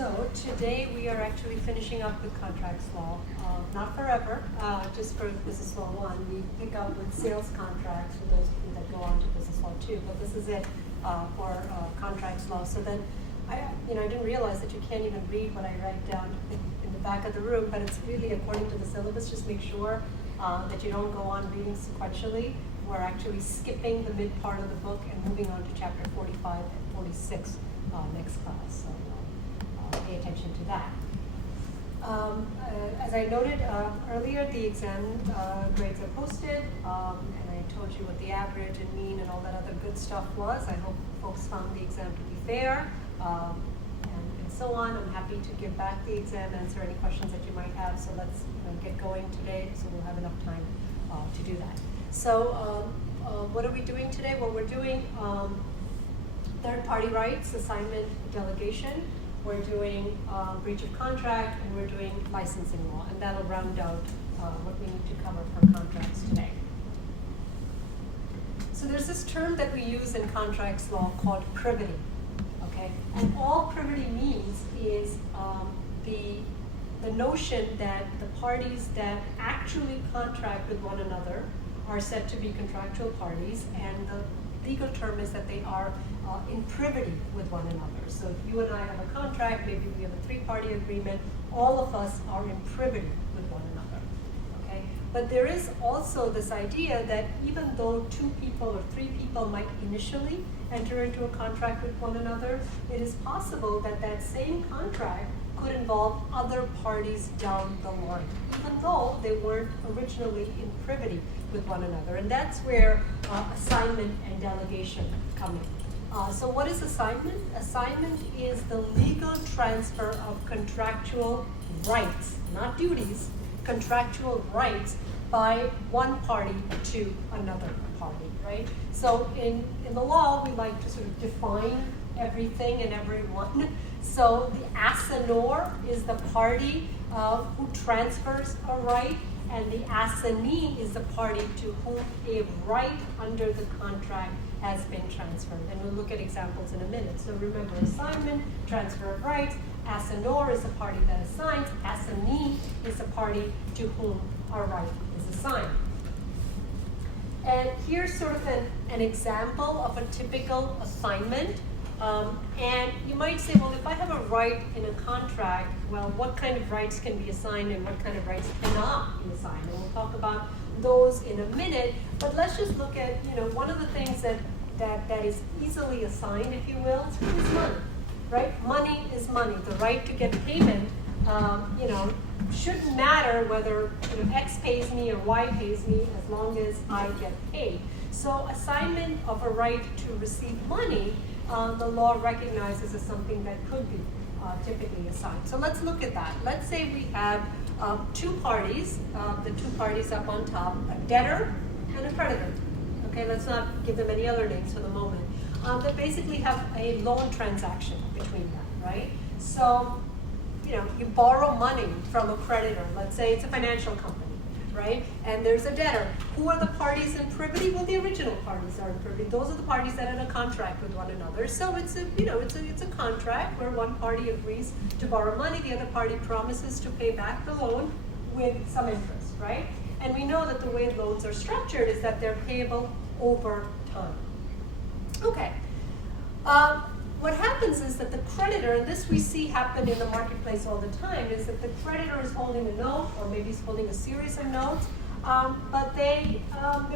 So today we are actually finishing up with contracts law. Not forever, just for Business Law 1. We pick up with sales contracts for those of you that go on to Business Law 2, but this is it for contracts law. So then, I didn't realize that you can't even read what I write down in the back of the room, but it's really according to the syllabus. Just make sure that you don't go on reading sequentially. We're actually skipping the mid part of the book and moving on to chapter 45 and 46 next class. So pay attention to that. As I noted earlier, the exam grades are posted, and I told you what the average and mean and all that other good stuff was. I hope folks found the exam to be fair, and so on. I'm happy to give back the exam, answer any questions that you might have. So let's get going today, so we'll have enough time to do that. So what are we doing today? Well, we're doing third-party rights, assignment, delegation. We're doing breach of contract, and we're doing licensing law, and that'll round out what we need to cover for contracts today. So there's this term that we use in contracts law called privity, okay? And all privity means is the notion that the parties that actually contract with one another are said to be contractual parties, and the legal term is that they are in privity with one another. So if you and I have a contract, maybe we have a three-party agreement, all of us are in privity with one another, okay? But there is also this idea that even though two people or three people might initially enter into a contract with one another, it is possible that that same contract could involve other parties down the line, even though they weren't originally in privity with one another. And that's where assignment and delegation come in. So what is assignment? Assignment is the legal transfer of contractual rights, not duties, contractual rights by one party to another party, right? So in the law, we like to sort of define everything and everyone. So the assignor is the party who transfers a right, and the assignee is the party to whom a right under the contract has been transferred. And we'll look at examples in a minute. So remember, assignment, transfer of rights, assignor is the party that assigns, assignee is the party to whom a right is assigned. And here's sort of an example of a typical assignment. And you might say, well, if I have a right in a contract, well, what kind of rights can be assigned and what kind of rights cannot be assigned? And we'll talk about those in a minute. But let's just look at, one of the things that is easily assigned, if you will, is money, right? Money is money. The right to get payment, shouldn't matter whether X pays me or Y pays me, as long as I get paid. So assignment of a right to receive money, the law recognizes as something that could be typically assigned. So let's look at that. Let's say we have two parties, the two parties up on top, a debtor and a creditor. Okay, let's not give them any other names for the moment. That basically have a loan transaction between them, right? So, you borrow money from a creditor. Let's say it's a financial company, right? And there's a debtor. Who are the parties in privity? Well, the original parties are in privity. Those are the parties that are in a contract with one another. So it's a contract where one party agrees to borrow money, the other party promises to pay back the loan with some interest, right? And we know that the way loans are structured is that they're payable over time. Okay. What happens is that the creditor, and this we see happen in the marketplace all the time, is that the creditor is holding a note, or maybe he's holding a series of notes, but they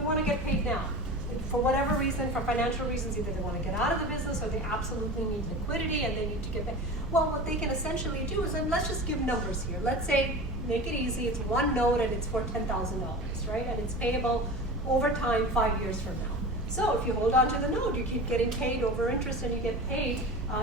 want to get paid now. For whatever reason, for financial reasons, either they want to get out of the business or they absolutely need liquidity and they need to get paid. Well, what they can essentially do is, and let's just give numbers here. Let's say, make it easy, it's one note and it's for $10,000, right? And it's payable over time 5 years from now. So if you hold on to the note, you keep getting paid over interest and you get paid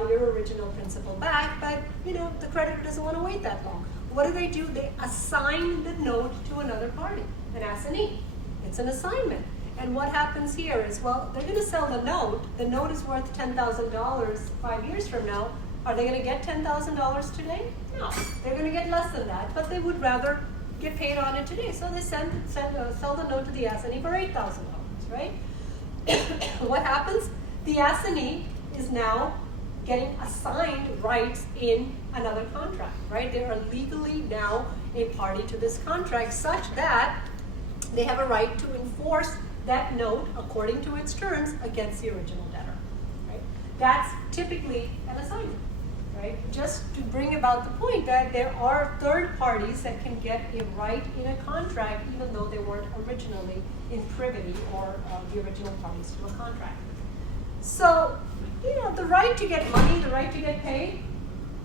your original principal back, but the creditor doesn't want to wait that long. What do? They assign the note to another party, an assignee. It's an assignment. And what happens here is, well, they're going to sell the note. The note is worth $10,000 5 years from now. Are they going to get $10,000 today? No, they're going to get less than that, but they would rather get paid on it today. So they sell the note to the assignee for $8,000, right? What happens? The assignee is now getting assigned rights in another contract, right? They are legally now a party to this contract such that they have a right to enforce that note according to its terms against the original debtor, right? That's typically an assignment, right? Just to bring about the point that there are third parties that can get a right in a contract even though they weren't originally in privity or the original parties to a contract. So, the right to get money, the right to get paid,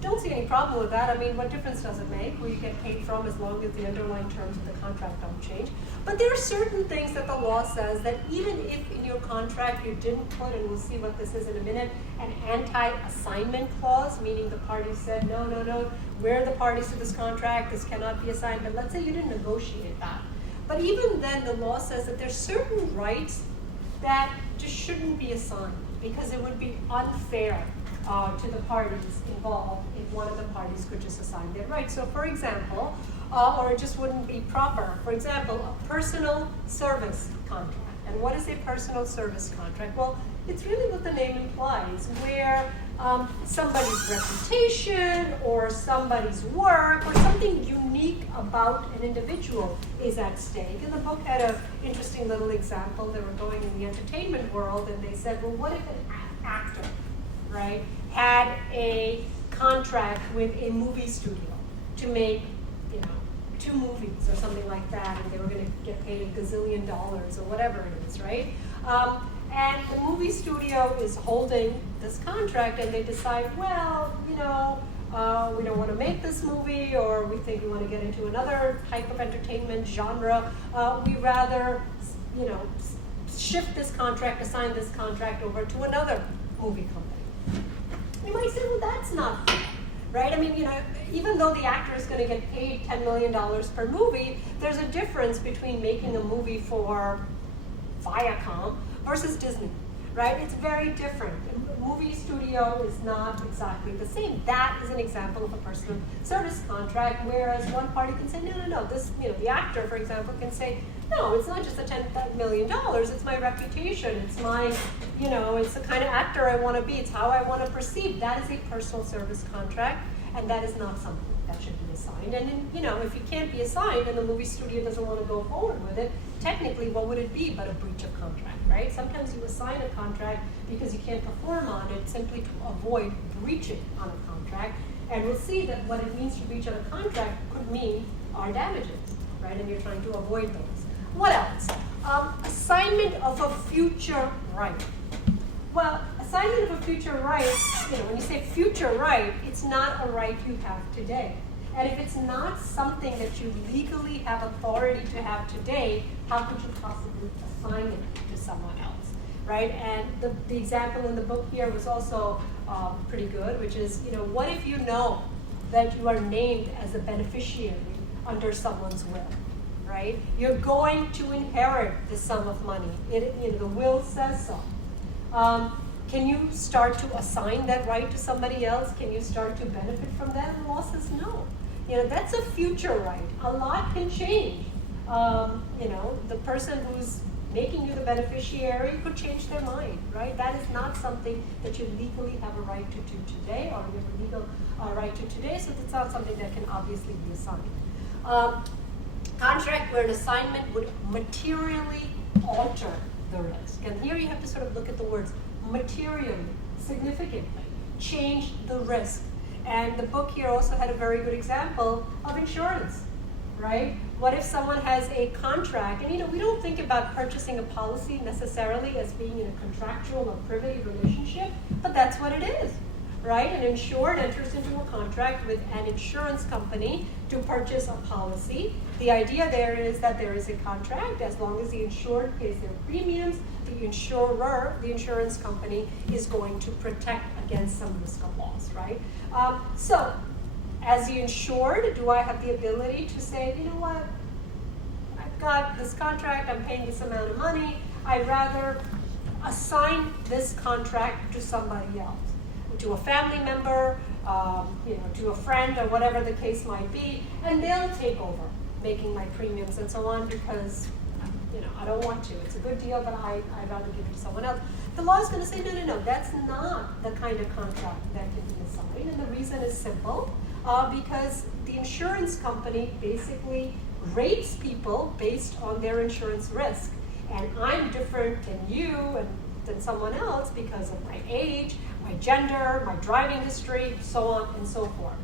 don't see any problem with that. I mean, what difference does it make who you get paid from as long as the underlying terms of the contract don't change? But there are certain things that the law says that even if in your contract you didn't put, and we'll see what this is in a minute, an anti-assignment clause, meaning the parties said, no, we're the parties to this contract, this cannot be assigned, but let's say you didn't negotiate that. But even then, the law says that there's certain rights that just shouldn't be assigned because it would be unfair to the parties involved if one of the parties could just assign their rights. So for example, or it just wouldn't be proper. For example, a personal service contract. And what is a personal service contract? Well, it's really what the name implies, where somebody's reputation or somebody's work or something unique about an individual is at stake. And the book had an interesting little example. They were going in the entertainment world and they said, well, what if an actor, right, had a contract with a movie studio to make, 2 movies or something like that, and they were going to get paid $1 gazillion or whatever it is, right? And the movie studio is holding this contract, and they decide, well, we don't want to make this movie, or we think we want to get into another type of entertainment genre. We rather, shift this contract, assign this contract over to another movie company. You might say, well, that's not fair, right? I mean, even though the actor is going to get paid $10 million per movie, there's a difference between making a movie for Viacom versus Disney, right? It's very different. A movie studio is not exactly the same. That is an example of a personal service contract, whereas one party can say, no, this, the actor, for example, can say, no, it's not just the $10 million, it's my reputation, it's my, it's the kind of actor I want to be, it's how I want to perceive. That is a personal service contract, and that is not something that should be assigned. And if it can't be assigned and the movie studio doesn't want to go forward with it, technically, what would it be but a breach of contract, right? Sometimes you assign a contract because you can't perform on it simply to avoid breaching on a contract. And we'll see that what it means to breach on a contract could mean our damages, right? And you're trying to avoid those. What else? Assignment of a future right. Well, assignment of a future right, when you say future right, it's not a right you have today. And if it's not something that you legally have authority to have today, how could you possibly assign it to someone else, right? And the example in the book here was also pretty good, which is, what if you know that you are named as a beneficiary under someone's will, right? You're going to inherit this sum of money. The will says so. Can you start to assign that right to somebody else? Can you start to benefit from that? And the law says no. That's a future right. A lot can change. The person who's making you the beneficiary could change their mind, right? That is not something that you legally have a right to do today, or you have a legal right to today, so it's not something that can obviously be assigned. Contract where an assignment would materially alter the risk. And here you have to sort of look at the words materially, significantly, change the risk. And the book here also had a very good example of insurance, right? What if someone has a contract, and we don't think about purchasing a policy necessarily as being in a contractual or privity relationship, but that's what it is, right? An insured enters into a contract with an insurance company to purchase a policy. The idea there is that there is a contract. As long as the insured pays their premiums, the insurer, the insurance company, is going to protect against some risk of loss, right? So, as the insured, do I have the ability to say, you know what, I've got this contract, I'm paying this amount of money, I'd rather assign this contract to somebody else, to a family member, to a friend, or whatever the case might be, and they'll take over making my premiums and so on because, I don't want to. It's a good deal, but I'd rather give it to someone else. The law is going to say, no, that's not the kind of contract that can be assigned. And the reason is simple, because the insurance company basically rates people based on their insurance risk. And I'm different than you and than someone else because of my age, my gender, my driving history, so on and so forth.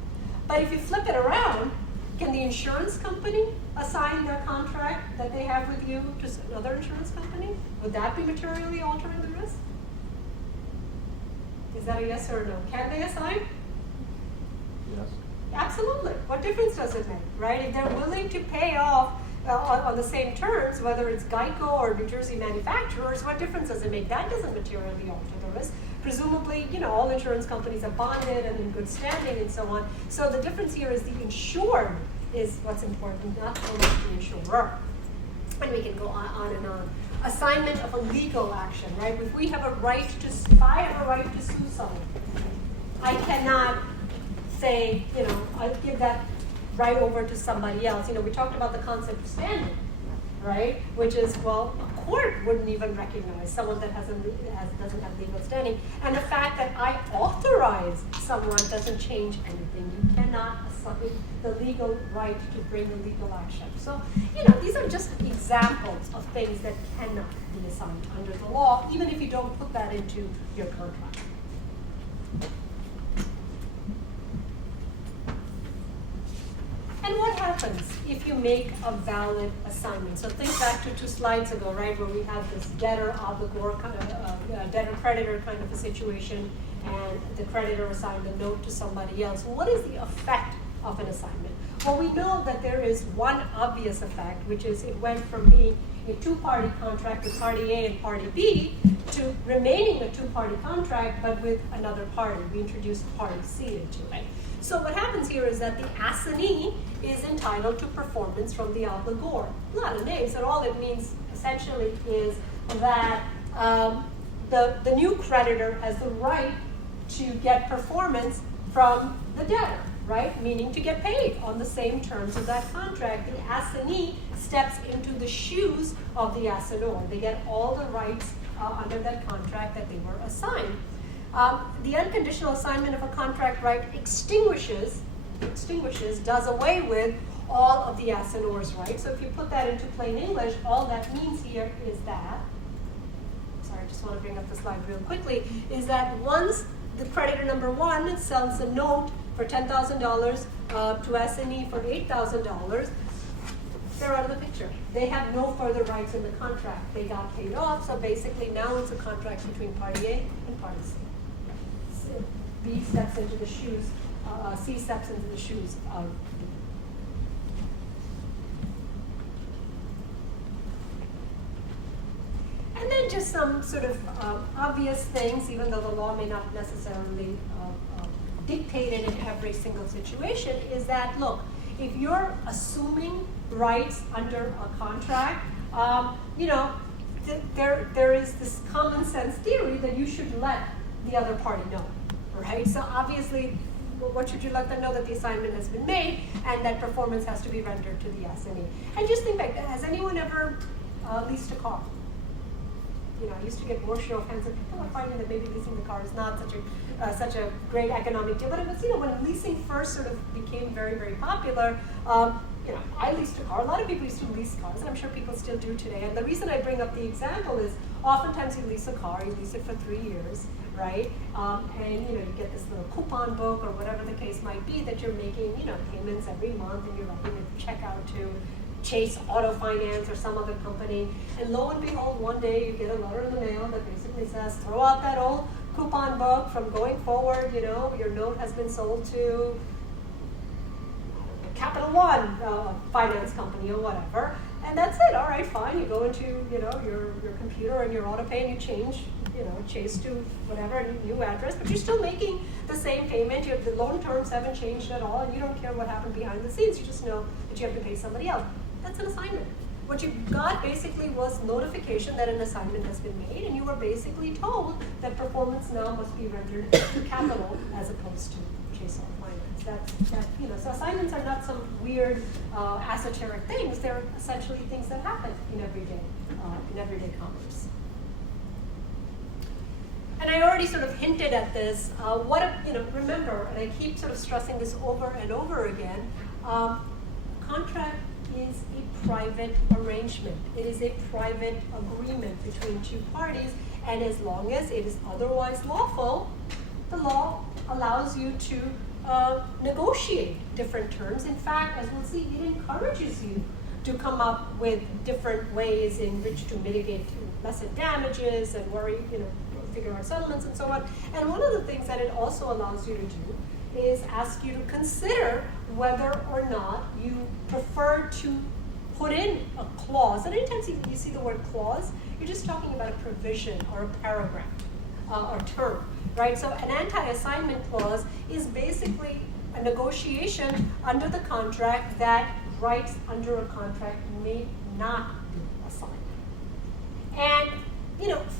But if you flip it around, can the insurance company assign their contract that they have with you to another insurance company? Would that be materially altering the risk? Is that a yes or a no? Can they assign? Yes. Absolutely. What difference does it make, right? If they're willing to pay off on the same terms, whether it's Geico or New Jersey manufacturers, what difference does it make? That doesn't materially alter the risk. Presumably, all insurance companies are bonded and in good standing and so on. So the difference here is the insured is what's important, not so much the insurer. And we can go on and on. Assignment of a legal action, right? If we have a right to, if I have a right to sue someone, I cannot say, I'll give that right over to somebody else. We talked about the concept of standing, right? Which is, well, a court wouldn't even recognize someone that doesn't have legal standing. And the fact that I authorize someone doesn't change anything. You cannot assign the legal right to bring a legal action. So, these are just examples of things that cannot be assigned under the law, even if you don't put that into your contract. And what happens if you make a valid assignment? So think back to 2 slides ago, right, where we had this debtor-obligor kind of, debtor-creditor kind of a situation, and the creditor assigned a note to somebody else. What is the effect of an assignment? Well, we know that there is one obvious effect, which is it went from being a 2-party contract with party A and party B to remaining a 2-party contract, but with another party. We introduced party C into it. So what happens here is that the assignee is entitled to performance from the obligor. A lot of names, and all it means essentially is that the new creditor has the right to get performance from the debtor, right? Meaning to get paid on the same terms of that contract. The assignee steps into the shoes of the assignor. They get all the rights under that contract that they were assigned. The unconditional assignment of a contract right extinguishes, does away with all of the assignor's rights. So if you put that into plain English, all that means here is that, sorry, I just want to bring up the slide real quickly, is that once the creditor number 1 sells a note for $10,000 to assignee for $8,000, they're out of the picture. They have no further rights in the contract. They got paid off, so basically now it's a contract between party A and party C. B steps into the shoes, C steps into the shoes of B. And then just some sort of obvious things, even though the law may not necessarily dictate it in every single situation, is that, look, if you're assuming rights under a contract, there is this common sense theory that you should let the other party know, right? So obviously, what should you let them know? That the assignment has been made and that performance has to be rendered to the assignee. And just think back, has anyone ever leased a car? I used to get more show of hands, and people are finding that maybe leasing the car is not such a great economic deal. But it was, when leasing first sort of became very, very popular, I leased a car. A lot of people used to lease cars, and I'm sure people still do today. And the reason I bring up the example is oftentimes you lease a car, you lease it for 3 years, right? And you get this little coupon book or whatever the case might be that you're making, payments every month, and you're writing a check out to Chase Auto Finance or some other company. And lo and behold, one day you get a letter in the mail that basically says, throw out that old coupon book. From going forward, your note has been sold to Capital One finance company or whatever, and that's it. All right, fine. You go into your computer and your auto pay, and you change Chase to whatever new address, but you're still making the same payment. The loan terms haven't changed at all, and you don't care what happened behind the scenes. You just know that you have to pay somebody else. That's an assignment. What you got basically was notification that an assignment has been made, and you were basically told that performance now must be rendered to capital as opposed to chase all finance. So assignments are not some weird esoteric things. They're essentially things that happen in everyday commerce. And I already sort of hinted at this. Remember, and I keep sort of stressing this over and over again, contract is a private arrangement. It is a private agreement between two parties, and as long as it is otherwise lawful, the law allows you to negotiate different terms. In fact, as we'll see, it encourages you to come up with different ways in which to mitigate, lessen damages and figure out settlements and so on. And one of the things that it also allows you to do is ask you to consider whether or not you prefer to put in a clause. And anytime you see the word clause, you're just talking about a provision or a paragraph or term, right? So an anti-assignment clause is basically a negotiation under the contract that rights under a contract may not be assigned. And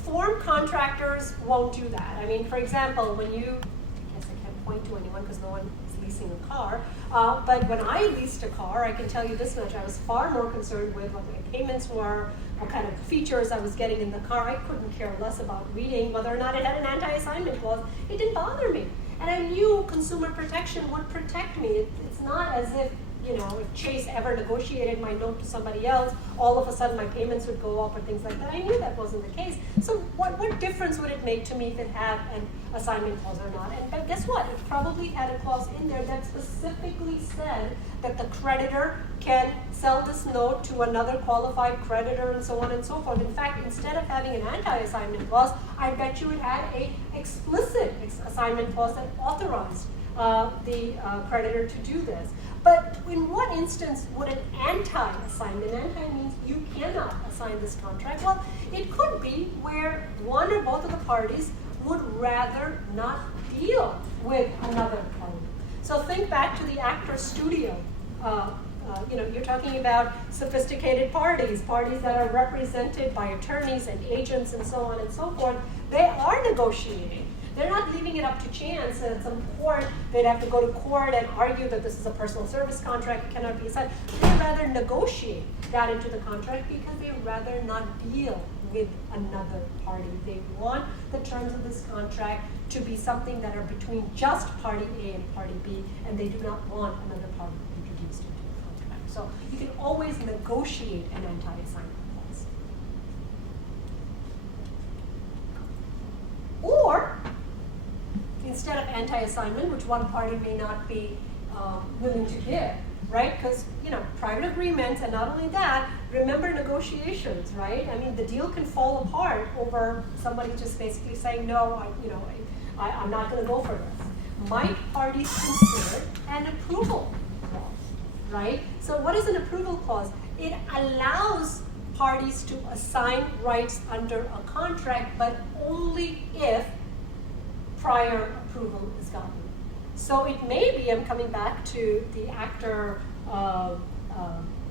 form contractors won't do that. I mean, for example, when you, I guess I can't point to anyone because no one is leasing a car, but when I leased a car, I can tell you this much, I was far more concerned with what the payments were, what kind of features I was getting in the car. I couldn't care less about reading whether or not it had an anti-assignment clause. It didn't bother me. And I knew consumer protection would protect me. It's not as if if Chase ever negotiated my note to somebody else, all of a sudden my payments would go up or things like that. I knew that wasn't the case. So what difference would it make to me if it had an assignment clause or not? But guess what? It probably had a clause in there that specifically said that the creditor can sell this note to another qualified creditor and so on and so forth. In fact, instead of having an anti-assignment clause, I bet you it had an explicit assignment clause that authorized the creditor to do this. But in what instance would an anti-assignment, anti means you cannot assign this contract? Well, it could be where one or both of the parties would rather not deal with another party. So think back to the actor studio. You're talking about sophisticated parties that are represented by attorneys and agents and so on and so forth. They are negotiating. They're not leaving it up to chance. At some court, they'd have to go to court and argue that this is a personal service contract, it cannot be assigned. They'd rather negotiate that into the contract because they'd rather not deal with another party. They want the terms of this contract to be something that are between just party A and party B, and they do not want another party introduced into the contract. So you can always negotiate an anti-assignment clause. Or, instead of anti-assignment, which one party may not be willing to give, right? Because, private agreements, and not only that, remember negotiations, right? I mean, the deal can fall apart over somebody just basically saying, no, I'm not going to go for this. Might parties consider an approval clause, right? So what is an approval clause? It allows parties to assign rights under a contract, but only if prior approval is gotten. So it may be, I'm coming back to the actor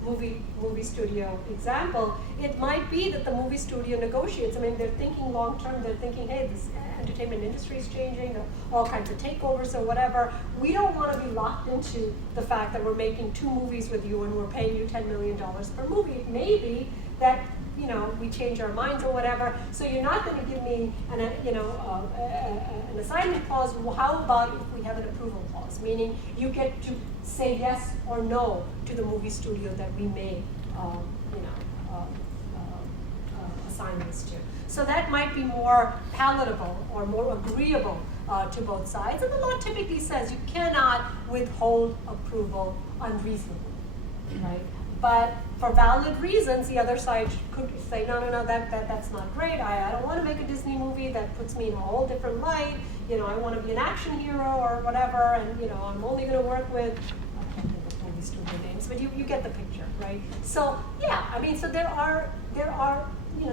movie studio example, it might be that the movie studio negotiates. I mean, they're thinking long term, they're thinking, hey, this entertainment industry is changing, all kinds of takeovers or whatever. We don't want to be locked into the fact that we're making 2 movies with you and we're paying you $10 million per movie. It may be that we change our minds or whatever. So you're not going to give me an assignment clause. Well, how about if we have an approval clause, meaning you get to say yes or no to the movie studio that we may, assign this to. So that might be more palatable or more agreeable to both sides. And the law typically says you cannot withhold approval unreasonably, right? But for valid reasons, the other side could say, no, that's not great. I don't want to make a Disney movie that puts me in a whole different light. I want to be an action hero or whatever, and I'm only going to work with, I can't think of movie studio names, but you get the picture, right? So yeah, I mean, so there are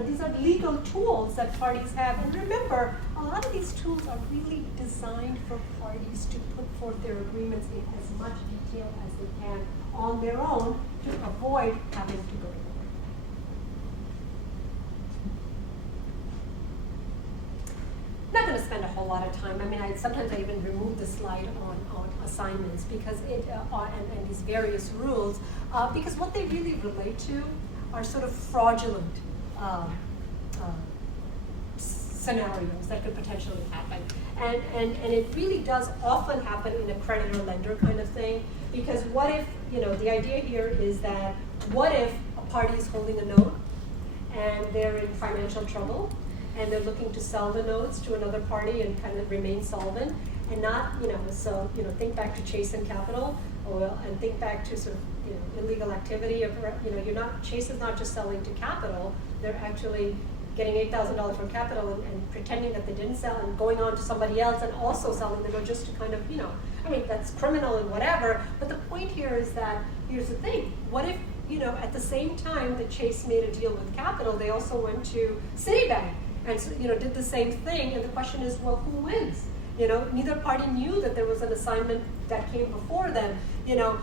these are legal tools that parties have, and remember, a lot of these tools are really designed for parties to put forth their agreements in as much detail as they can on their own to avoid having to go to court. Not going to spend a whole lot of time. I mean, sometimes I even remove the slide on assignments because and these various rules, because what they really relate to are sort of fraudulent scenarios that could potentially happen. And it really does often happen in a creditor-lender kind of thing, because what if, the idea here is that what if a party is holding a note and they're in financial trouble and they're looking to sell the notes to another party and kind of remain solvent and not, so, think back to Chase and Capital, and think back to sort of, illegal activity of, Chase is not just selling to Capital, they're actually getting $8,000 from Capital and pretending that they didn't sell and going on to somebody else and also selling the note just to kind of, that's criminal and whatever. But the point here is that, here's the thing, what if, at the same time that Chase made a deal with Capital, they also went to Citibank and, did the same thing, and the question is, well, who wins? Neither party knew that there was an assignment that came before them,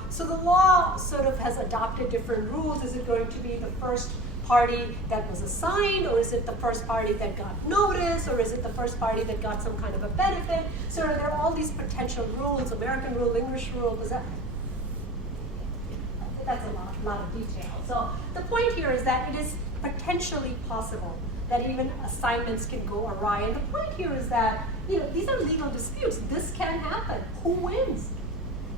So the law sort of has adopted different rules. Is it going to be the first party that was assigned, or is it the first party that got notice, or is it the first party that got some kind of a benefit? So there are all these potential rules, American rule, English rule, that's a lot of detail. So the point here is that it is potentially possible that even assignments can go awry. And the point here is that, these are legal disputes. This can happen. Who wins?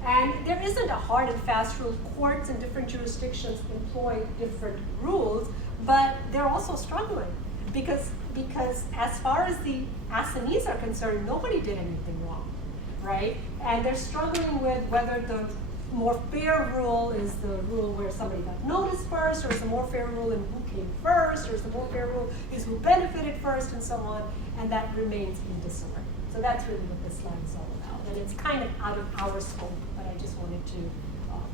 And there isn't a hard and fast rule. Courts in different jurisdictions employ different rules, but they're also struggling because as far as the assignees are concerned, nobody did anything wrong, right? And they're struggling with whether the more fair rule is the rule where somebody got noticed first, or is the more fair rule in who came first, or is the more fair rule is who benefited first, and so on, and that remains in disorder. So that's really what this slide is all about. And it's kind of out of our scope, but I just wanted to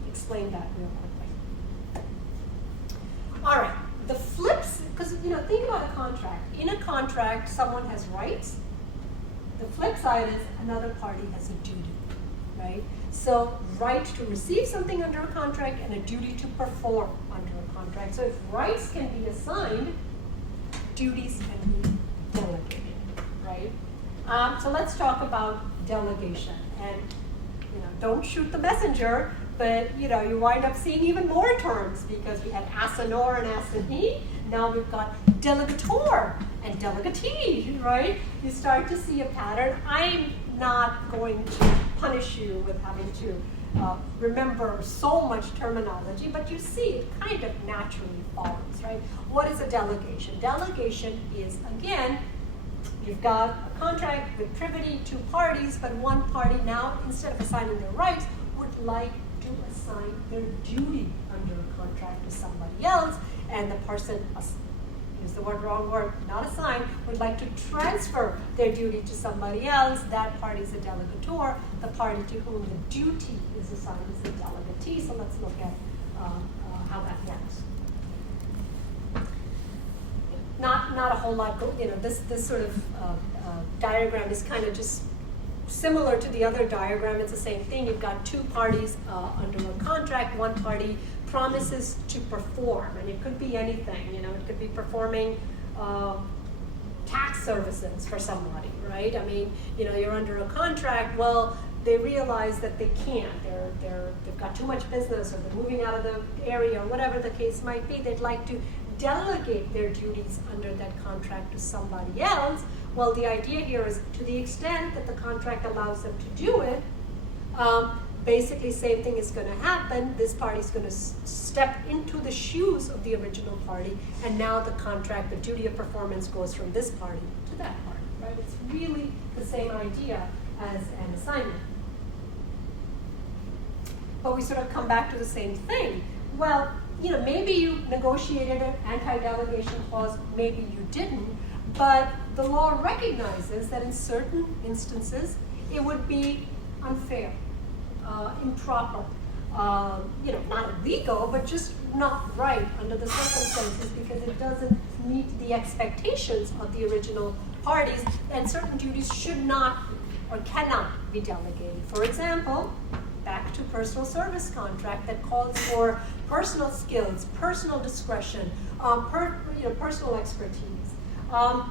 explain that real quickly. All right, the flips, because think about a contract. In a contract, someone has rights. The flip side is another party has a duty, right? So right to receive something under a contract and a duty to perform under a contract. So if rights can be assigned, duties can be delegated, right? So let's talk about delegation. And don't shoot the messenger, but you wind up seeing even more terms, because we had assignor and assignee. Now we've got delegator and delegatee, right? You start to see a pattern. I'm not going to punish you with having to remember so much terminology, but you see it kind of naturally follows, right? What is a delegation? Delegation is, again, you've got a contract with privity, two parties, but one party now, instead of assigning their rights, would like to assign their duty under a contract to somebody else, and the person, use the wrong word, not assign, would like to transfer their duty to somebody else. That party is a delegator. The party to whom the duty is assigned is a delegatee. So let's look at how that works. Not a whole lot. This sort of diagram is kind of just similar to the other diagram. It's the same thing. You've got two parties under a contract. One party promises to perform, and it could be anything. It could be performing tax services for somebody, right? I mean, you're under a contract. Well, they realize that they can't. They've got too much business, or they're moving out of the area, or whatever the case might be. They'd like to delegate their duties under that contract to somebody else. Well, the idea here is, to the extent that the contract allows them to do it, basically same thing is going to happen. This party is going to step into the shoes of the original party, and now the contract, the duty of performance, goes from this party to that party, right? It's really the same idea as an assignment. But we sort of come back to the same thing. Well, maybe you negotiated an anti-delegation clause, maybe you didn't, but the law recognizes that in certain instances it would be unfair, improper, not illegal, but just not right under the circumstances, because it doesn't meet the expectations of the original parties, and certain duties should not or cannot be delegated. For example, back to personal service contract that calls for personal skills, personal discretion, personal expertise. And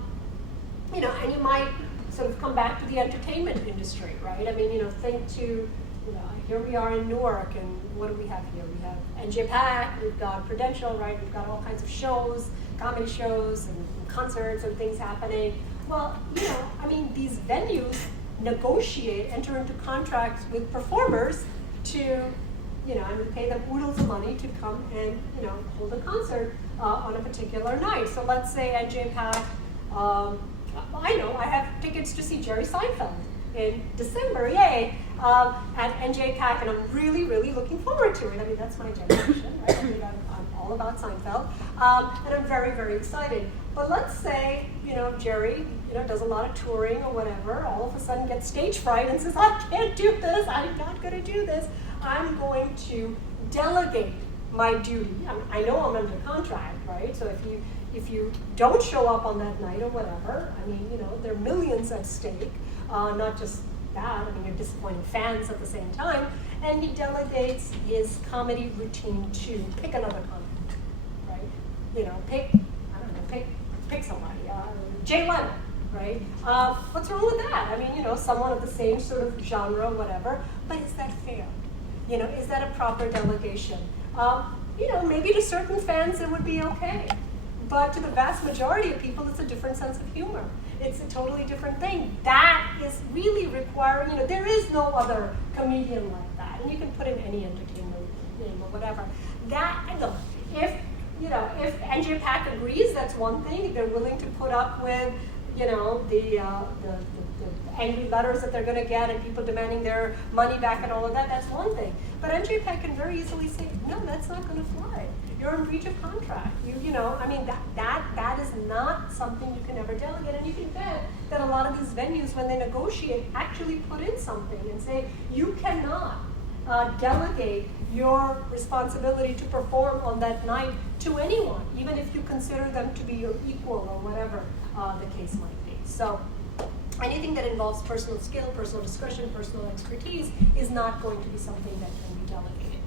you might sort of come back to the entertainment industry, right? I mean, think to, here we are in Newark, and what do we have here? We have NJPAC, we've got Prudential, right? We've got all kinds of shows, comedy shows, and concerts and things happening. Well, I mean, these venues negotiate, enter into contracts with performers to, and pay them oodles of money to come and, hold a concert on a particular night. So let's say NJPAC, I know, I have tickets to see Jerry Seinfeld in December, yay, at NJPAC, and I'm really, really looking forward to it. I mean, that's my generation, right? I mean, I'm all about Seinfeld, and I'm very, very excited. But let's say, Jerry, does a lot of touring or whatever, all of a sudden gets stage fright and says, I can't do this, I'm not going to do this. I'm going to delegate my duty. I know I'm under contract, right? So if you don't show up on that night or whatever, I mean, there are millions at stake, not just that, I mean, you're disappointing fans at the same time, and he delegates his comedy routine to pick another comic, right? Pick somebody, Jay Leno, right? What's wrong with that? I mean, someone of the same sort of genre, whatever, but is that fair? Is that a proper delegation? Maybe to certain fans it would be okay, but to the vast majority of people, it's a different sense of humor. It's a totally different thing. That is really requiring, there is no other comedian like that, and you can put in any entertainment name or whatever. If NJPAC agrees, that's one thing. If they're willing to put up with, the angry letters that they're going to get and people demanding their money back and all of that, that's one thing. But NJPAC can very easily say, no, that's not going to fly. You're in breach of contract. That is not something you can ever delegate. And you can bet that a lot of these venues, when they negotiate, actually put in something and say, you cannot delegate your responsibility to perform on that night to anyone, even if you consider them to be your equal or whatever the case might be. So anything that involves personal skill, personal discretion, personal expertise is not going to be something that can be delegated.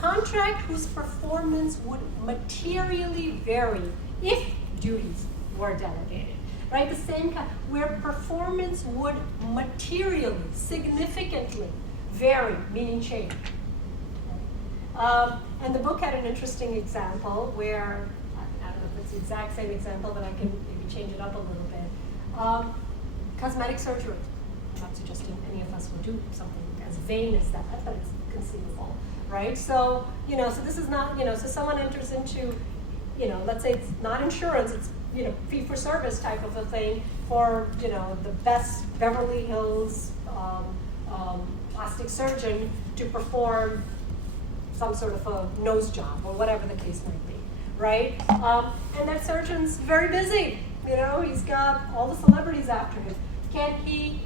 Contract whose performance would materially vary if duties were delegated, right? The same kind, where performance would materially, significantly vary, meaning change. And the book had an interesting example where, I don't know if it's the exact same example, but I can maybe change it up a little bit. Cosmetic surgery. I'm not suggesting any of us would do something as vain as that, but it's conceivable, right? So, so this is not, so someone enters into, let's say it's not insurance, it's, fee-for-service type of a thing for, the best Beverly Hills plastic surgeon to perform some sort of a nose job or whatever the case might be, right? And that surgeon's very busy. He's got all the celebrities after him. Can he,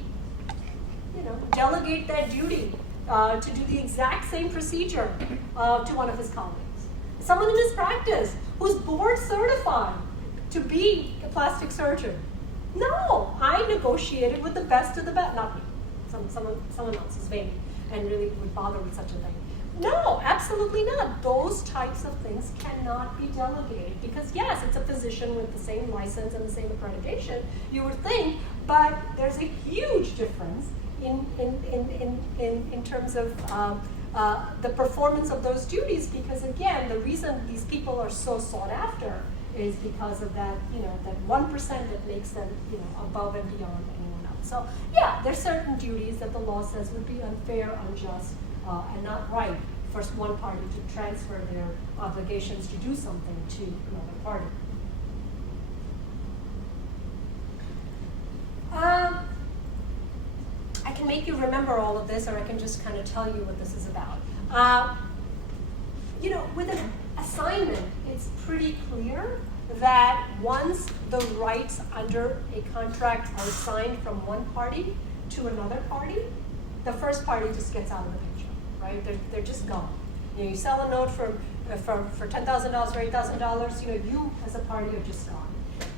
delegate that duty to do the exact same procedure to one of his colleagues? Someone in his practice who's board certified to be a plastic surgeon. No, I negotiated with the best of the best. Not me. Someone else is vain and really would bother with such a thing. No, absolutely not. Those types of things cannot be delegated because yes, it's a physician with the same license and the same accreditation, you would think, but there's a huge difference in terms of the performance of those duties because again, the reason these people are so sought after is because of that, that 1% that makes them, above and beyond anyone else. So yeah, there's certain duties that the law says would be unfair, unjust, and not right for one party to transfer their obligations to do something to another party. I can make you remember all of this, or I can just kind of tell you what this is about. With an assignment, it's pretty clear that once the rights under a contract are assigned from one party to another party, the first party just gets out of the picture, right? They're just gone. You sell a note for $10,000 or $8,000, you as a party are just gone.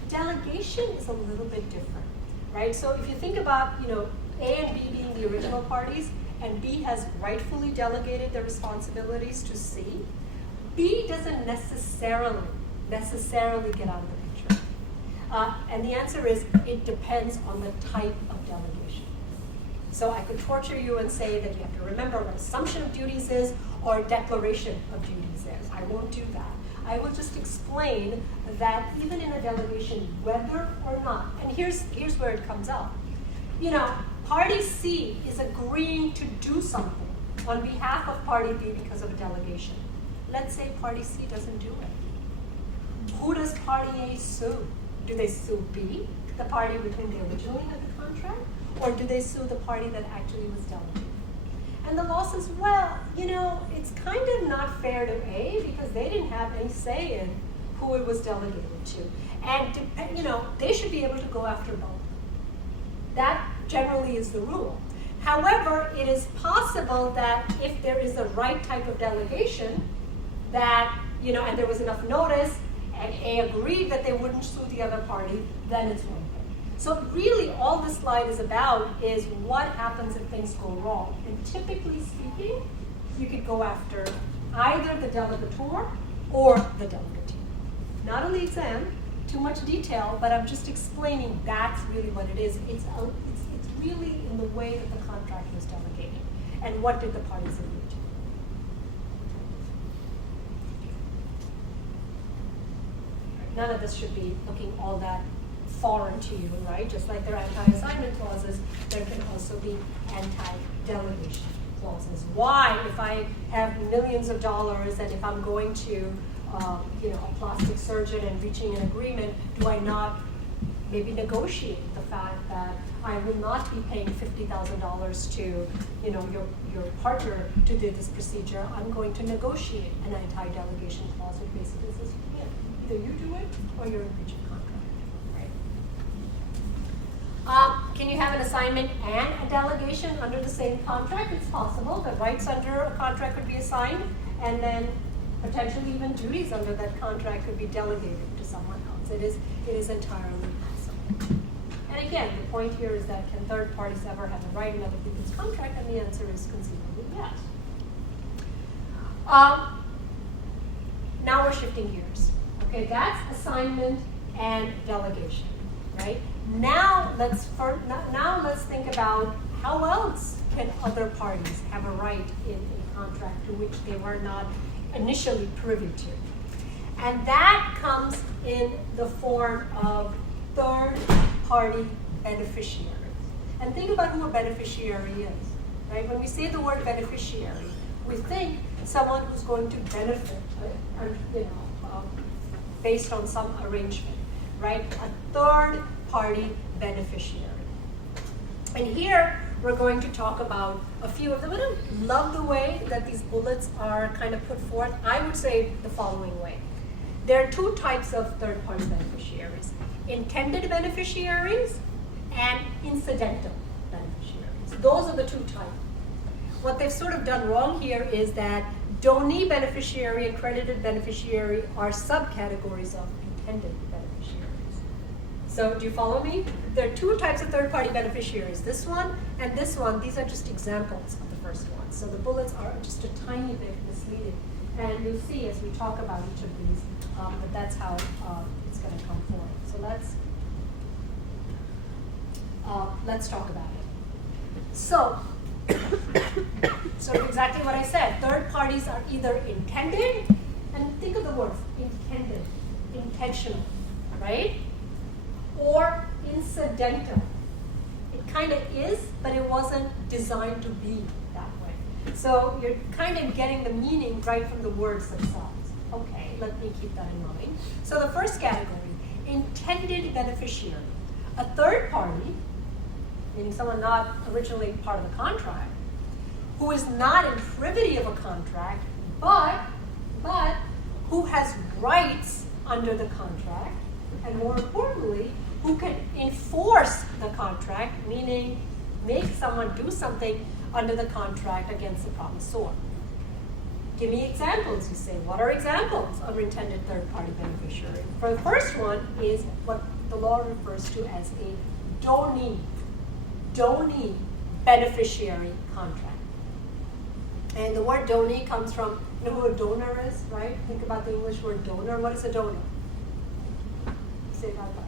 Delegation is a little bit different, right? So if you think about, A and B being the original parties, and B has rightfully delegated their responsibilities to C, B doesn't necessarily get out of the picture. And the answer is, it depends on the type of delegation. So I could torture you and say that you have to remember what assumption of duties is or declaration of duties is. I won't do that. I will just explain that even in a delegation, whether or not, and here's where it comes up. You know, party C is agreeing to do something on behalf of party B because of a delegation. Let's say party C doesn't do it. Who does party A sue? Do they sue B, the party with whom they originally had the contract? Or do they sue the party that actually was delegated? And the law says, well, you know, it's kind of not fair to A because they didn't have any say in who it was delegated to. And, you know, they should be able to go after both. That generally is the rule. However, it is possible that if there is the right type of delegation, that, you know, and there was enough notice, and A agreed that they wouldn't sue the other party, then it's one thing. So really all this slide is about is what happens if things go wrong. And typically speaking, you could go after either the delegator or the delegatee. Not on the exam, too much detail, but I'm just explaining that's really what it is. It's really in the way that the contract was delegated. And what did the parties agree to? None of this should be looking all that foreign to you, right? Just like there are anti-assignment clauses, there can also be anti-delegation clauses. Why, if I have millions of dollars and if I'm going to, you know, a plastic surgeon and reaching an agreement, do I not maybe negotiate the fact that I will not be paying $50,000 to, you know, your partner to do this procedure? I'm going to negotiate an anti-delegation clause that basically says, either you do it or you're in breach of contract, right? Can you have an assignment and a delegation under the same contract? It's possible. The rights under a contract could be assigned, and then potentially even duties under that contract could be delegated to someone else. It is entirely possible. And again, the point here is that can third parties ever have a right in other people's contract? And the answer is conceivably yes. Now we're shifting gears. Okay, that's assignment and delegation, right? Now let's think about how else can other parties have a right in a contract to which they were not initially privy to. And that comes in the form of third-party beneficiaries. And think about who a beneficiary is, right? When we say the word beneficiary, we think someone who's going to benefit, you know, based on some arrangement, right? A third-party beneficiary. And here we're going to talk about a few of them. I don't love the way that these bullets are kind of put forth. I would say the following way. There are two types of third-party beneficiaries: intended beneficiaries and incidental beneficiaries. Those are the two types. What they've sort of done wrong here is that Donee beneficiary and credited beneficiary are subcategories of intended beneficiaries. So do you follow me? There are two types of third-party beneficiaries. This one and this one, these are just examples of the first one. So the bullets are just a tiny bit misleading. And you'll see as we talk about each of these that that's how it's going to come forward. So let's talk about it. So exactly what I said. Third parties are either intended, and think of the words intended, intentional, right? Or incidental. It kind of is, but it wasn't designed to be that way. So you're kind of getting the meaning right from the words themselves. Okay, let me keep that in mind. So the first category, intended beneficiary. A third party, meaning someone not originally part of the contract, who is not in privity of a contract, but who has rights under the contract, and more importantly, who can enforce the contract, meaning make someone do something under the contract against the promisor. Give me examples, you say. What are examples of intended third-party beneficiary? For the first one is what the law refers to as a Donee beneficiary contract. And the word Donee comes from, you know who a donor is, right? Think about the English word donor. What is a donor? Say it out loud.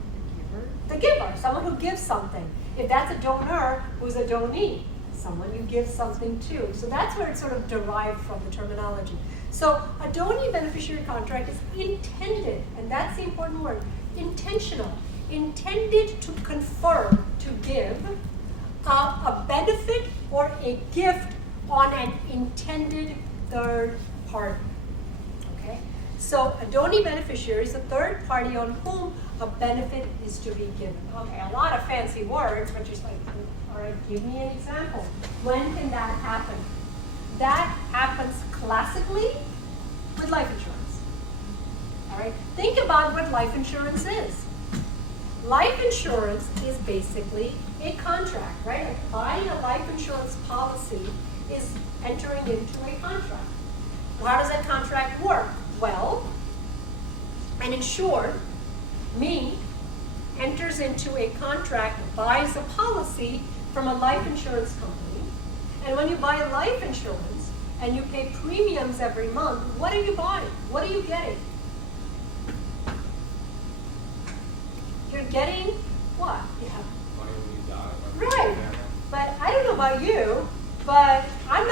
the giver, someone who gives something. If that's a donor, who's a donee? Someone you give something to. So that's where it's sort of derived from, the terminology. So a donee beneficiary contract is intended, and that's the important word, intentional, intended to confer, to give a benefit or a gift on an intended third party. Okay? So a donee beneficiary is a third party on whom a benefit is to be given. Okay, a lot of fancy words, but just like, all right, give me an example. When can that happen? That happens classically with life insurance. All right, think about what life insurance is. Life insurance is basically a contract, right? Buying a life insurance policy is entering into a contract. How does that contract work? Well, an insured, me, enters into a contract, buys a policy from a life insurance company. And when you buy a life insurance and you pay premiums every month, what are you buying? What are you getting? You're getting what? Yeah. Money when you die. Right. But I don't know about you, but I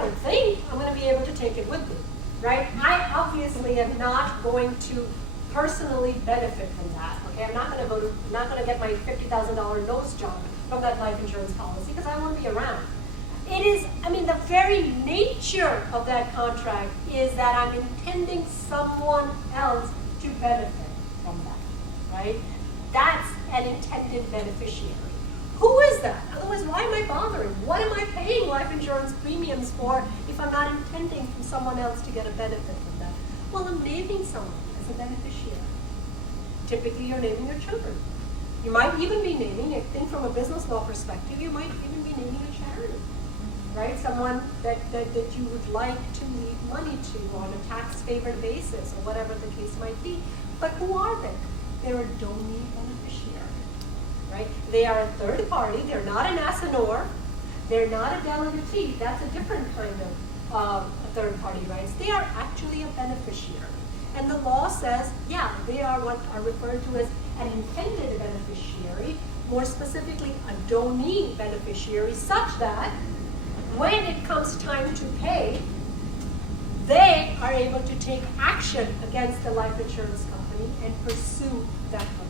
don't think I'm going to be able to take it with me, right? I obviously am not going to personally benefit from that, okay? I'm not going to get my $50,000 nose job from that life insurance policy because I won't be around. It is, the very nature of that contract is that I'm intending someone else to benefit from that, right? That's an intended beneficiary. Who is that? Otherwise, why am I bothering? What am I paying life insurance premiums for if I'm not intending from someone else to get a benefit from that? Well, I'm naming someone as a beneficiary. Typically, you're naming your children. You might even be naming, I think from a business law perspective, you might even be naming a charity, right? Someone that you would like to leave money to on a tax-favored basis or whatever the case might be. But who are they? They're a donee beneficiary, right? They are a third party. They're not an assignor. They're not a delegatee. That's a different kind of third party rights. They are actually a beneficiary. And the law says, yeah, they are what are referred to as an intended beneficiary, more specifically a donee beneficiary, such that when it comes time to pay, they are able to take action against the life insurance company and pursue that contract.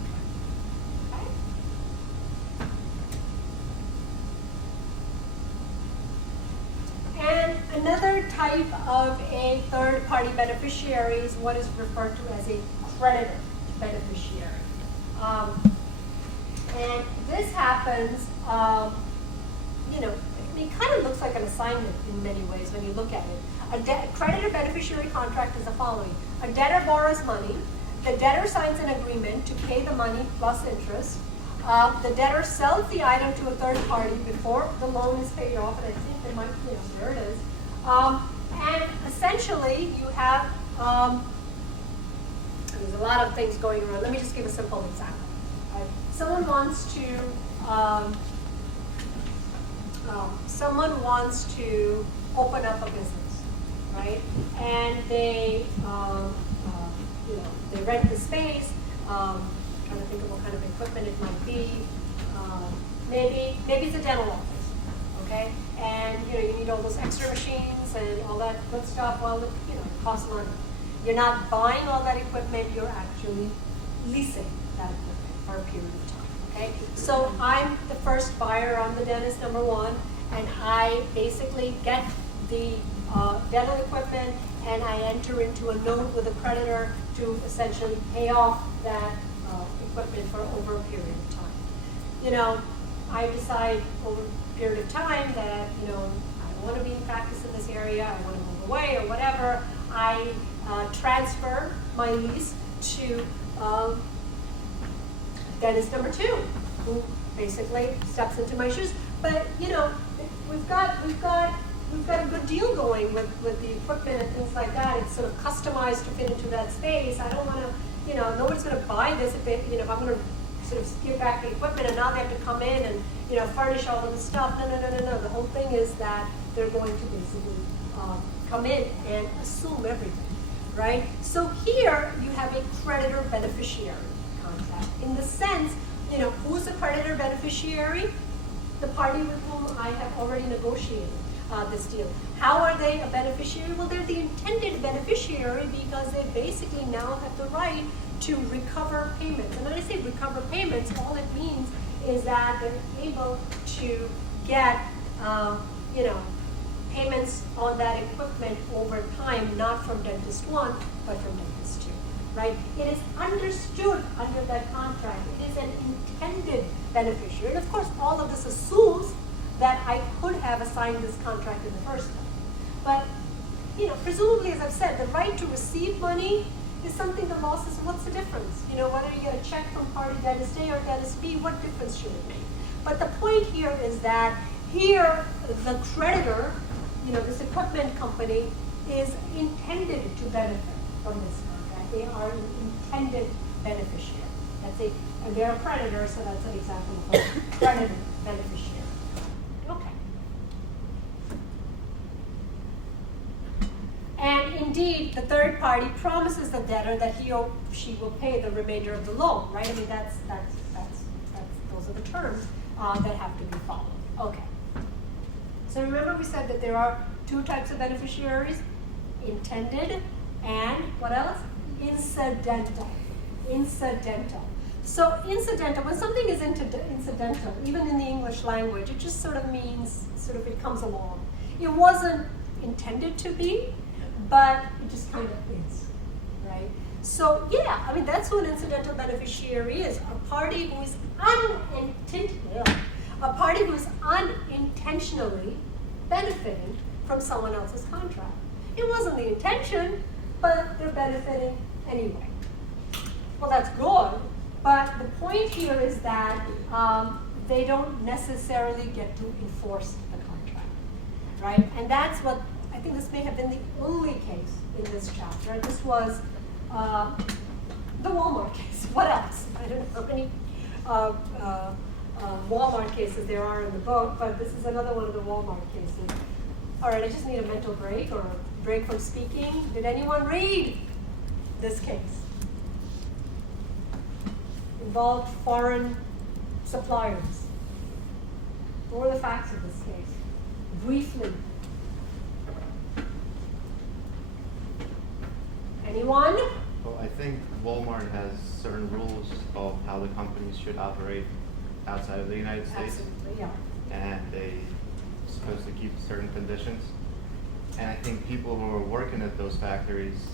Okay? And another type of a third-party beneficiary is what is referred to as a creditor beneficiary. And this happens, it kind of looks like an assignment in many ways when you look at it. A creditor beneficiary contract is the following. A debtor borrows money. The debtor signs an agreement to pay the money plus interest. The debtor sells the item to a third party before the loan is paid off, and I think they might, there it is. And essentially, you have, there's a lot of things going around. Let me just give a simple example. Right? Someone wants to open up a business, right? And they, they rent the space. Trying to think of what kind of equipment it might be. Maybe it's a dental office, okay? And you need all those extra machines and all that good stuff. Well, it costs money. You're not buying all that equipment. You're actually leasing that equipment for a period of time. Okay, so I'm the first buyer. I'm the dentist, number one, and I basically get the dental equipment, and I enter into a note with a creditor to essentially pay off that equipment for over a period of time. I decide over a period of time that I don't want to be in practice in this area. I want to move away or whatever. I transfer my lease to dentist number two, who basically steps into my shoes. But we've got a good deal going with the equipment and things like that. It's sort of customized to fit into that space. I don't want to, nobody's going to buy this if I'm going to sort of give back the equipment and now they have to come in and furnish all of the stuff. No. The whole thing is that they're going to basically come in and assume everything, right? So here you have a creditor beneficiary contract in the sense, considered beneficiary? The party with whom I have already negotiated this deal. How are they a beneficiary? Well, they're the intended beneficiary because they basically now have the right to recover payments. And when I say recover payments, all it means is that they're able to get, payments on that equipment over time, not from dentist 1, but from dentist 2, right? It is understood under that contract. It is an intended beneficiary. And of course, all of this assumes that I could have assigned this contract in the first place. But, presumably, as I've said, the right to receive money is something the law says, what's the difference? Whether you get a check from party dentist A or dentist B, what difference should it make? But the point here is that here, the creditor, this equipment company, is intended to benefit from this contract. They are an intended beneficiary. And they're a creditor, so that's an example of a creditor beneficiary. Okay. And indeed, the third party promises the debtor that he or she will pay the remainder of the loan, right? I mean, that's those are the terms that have to be followed. Okay. So remember we said that there are two types of beneficiaries, intended and what else? Incidental. Incidental. So incidental, when something is incidental, even in the English language, it just sort of means, it comes along. It wasn't intended to be, but it just kind of is, right? So yeah, I mean, that's what an incidental beneficiary is, a party who is unintentionally benefiting from someone else's contract. It wasn't the intention, but they're benefiting anyway. Well, that's good, but the point here is that they don't necessarily get to enforce the contract, right? And that's what, I think this may have been the only case in this chapter. This was the Walmart case. What else? I don't know how many Walmart cases there are in the book, but this is another one of the Walmart cases. All right, I just need a mental break or a break from speaking. Did anyone read this case? Involved foreign suppliers. What were the facts of this case? Briefly. Anyone? Well, I think Walmart has certain rules of how the companies should operate outside of the United States. Absolutely, yeah. And they're supposed to keep certain conditions. And I think people who were working at those factories,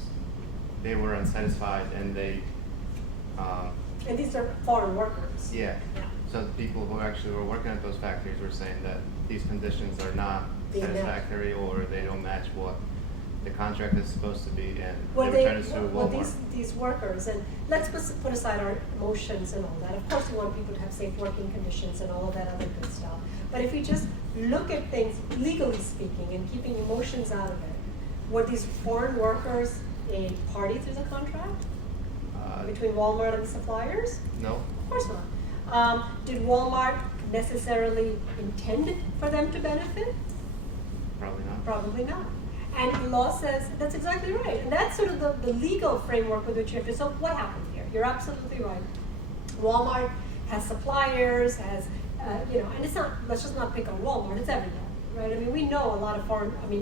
they were unsatisfied and they... and these are foreign workers. Yeah. So the people who actually were working at those factories were saying that these conditions are not satisfactory or they don't match what the contract is supposed to be, and they were trying to sue Walmart. These workers, and let's put aside our emotions and all that. Of course, we want people to have safe working conditions and all of that other good stuff. But if we just look at things legally speaking and keeping emotions out of it, were these foreign workers a party to the contract between Walmart and the suppliers? No. Of course not. Did Walmart necessarily intend for them to benefit? Probably not. Probably not. And the law says that's exactly right. And that's sort of the legal framework with which you have to. So what happened here? You're absolutely right. Walmart has suppliers, has, and it's not, let's just not pick on Walmart, it's everywhere, right? I mean, we know a lot of a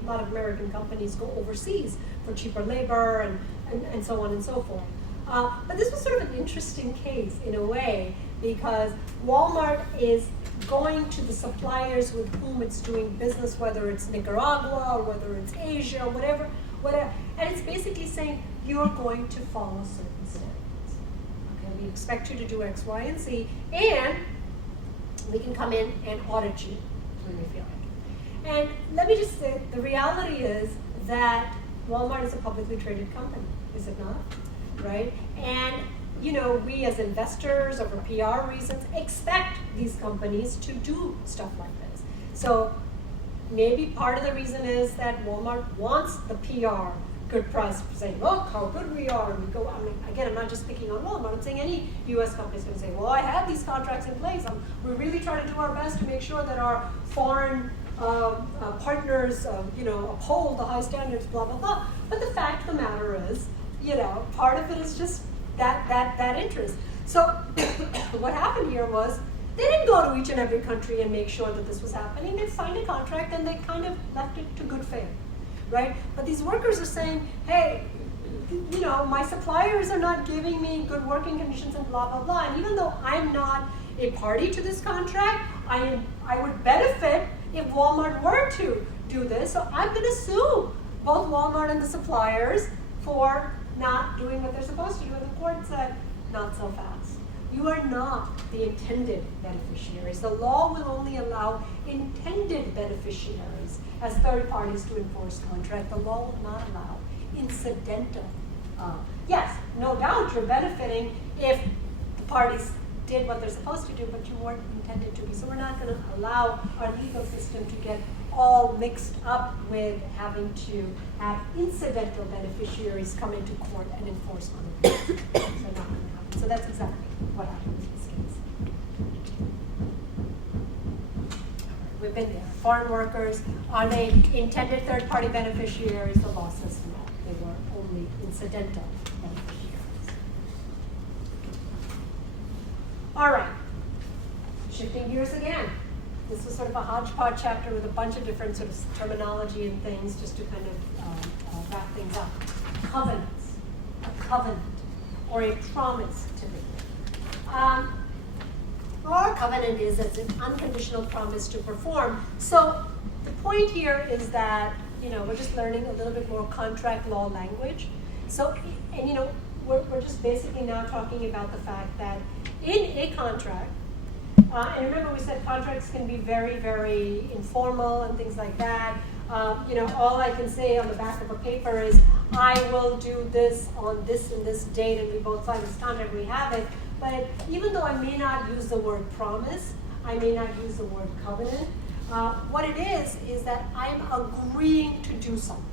lot of American companies go overseas for cheaper labor and so on and so forth. But this was sort of an interesting case in a way because Walmart is going to the suppliers with whom it's doing business, whether it's Nicaragua or whether it's Asia or whatever, and it's basically saying you're going to follow certain standards. Okay, we expect you to do X, Y, and Z, and we can come in and audit you when we feel like. And let me just say, the reality is that Walmart is a publicly traded company, is it not? Right? And we as investors or for PR reasons expect these companies to do stuff like this. So maybe part of the reason is that Walmart wants the PR good press, saying, look how good we are. And we go, again, I'm not just picking on Walmart, I'm saying any US company is going to say, well, I have these contracts in place. We're really trying to do our best to make sure that our foreign partners, uphold the high standards, blah, blah, blah. But the fact of the matter is, part of it is just that interest. So what happened here was They didn't go to each and every country and make sure that this was happening. They signed a contract and they kind of left it to good faith, right? But these workers are saying, hey, you know, my suppliers are not giving me good working conditions and blah, blah, blah. And even though I'm not a party to this contract, I would benefit if Walmart were to do this. So I'm going to sue both Walmart and the suppliers for not doing what they're supposed to do. And the court said, not so fast. You are not the intended beneficiaries. The law will only allow intended beneficiaries as third parties to enforce contract. The law will not allow incidental. Yes, no doubt you're benefiting if the parties did what they're supposed to do, but you weren't intended to be. So we're not going to allow our legal system to get all mixed up with having to have incidental beneficiaries come into court and enforce contracts. So not going to happen. So that's exactly what happened in this case. We've been there. Foreign workers, are they intended third-party beneficiaries? The law says no. They were only incidental beneficiaries. All right. Shifting gears again. This was sort of a hodgepodge chapter with a bunch of different sort of terminology and things just to kind of wrap things up. Covenants. A covenant or a promise typically. Or a covenant is an unconditional promise to perform. So the point here is that, you know, we're just learning a little bit more contract law language. So, and you know, we're just basically now talking about the fact that in a contract, and remember we said contracts can be very, very informal and things like that. You know, all I can say on the back of a paper is, I will do this on this and this date, and we both sign this contract, we have it. But even though I may not use the word promise, I may not use the word covenant, what it is that I'm agreeing to do something.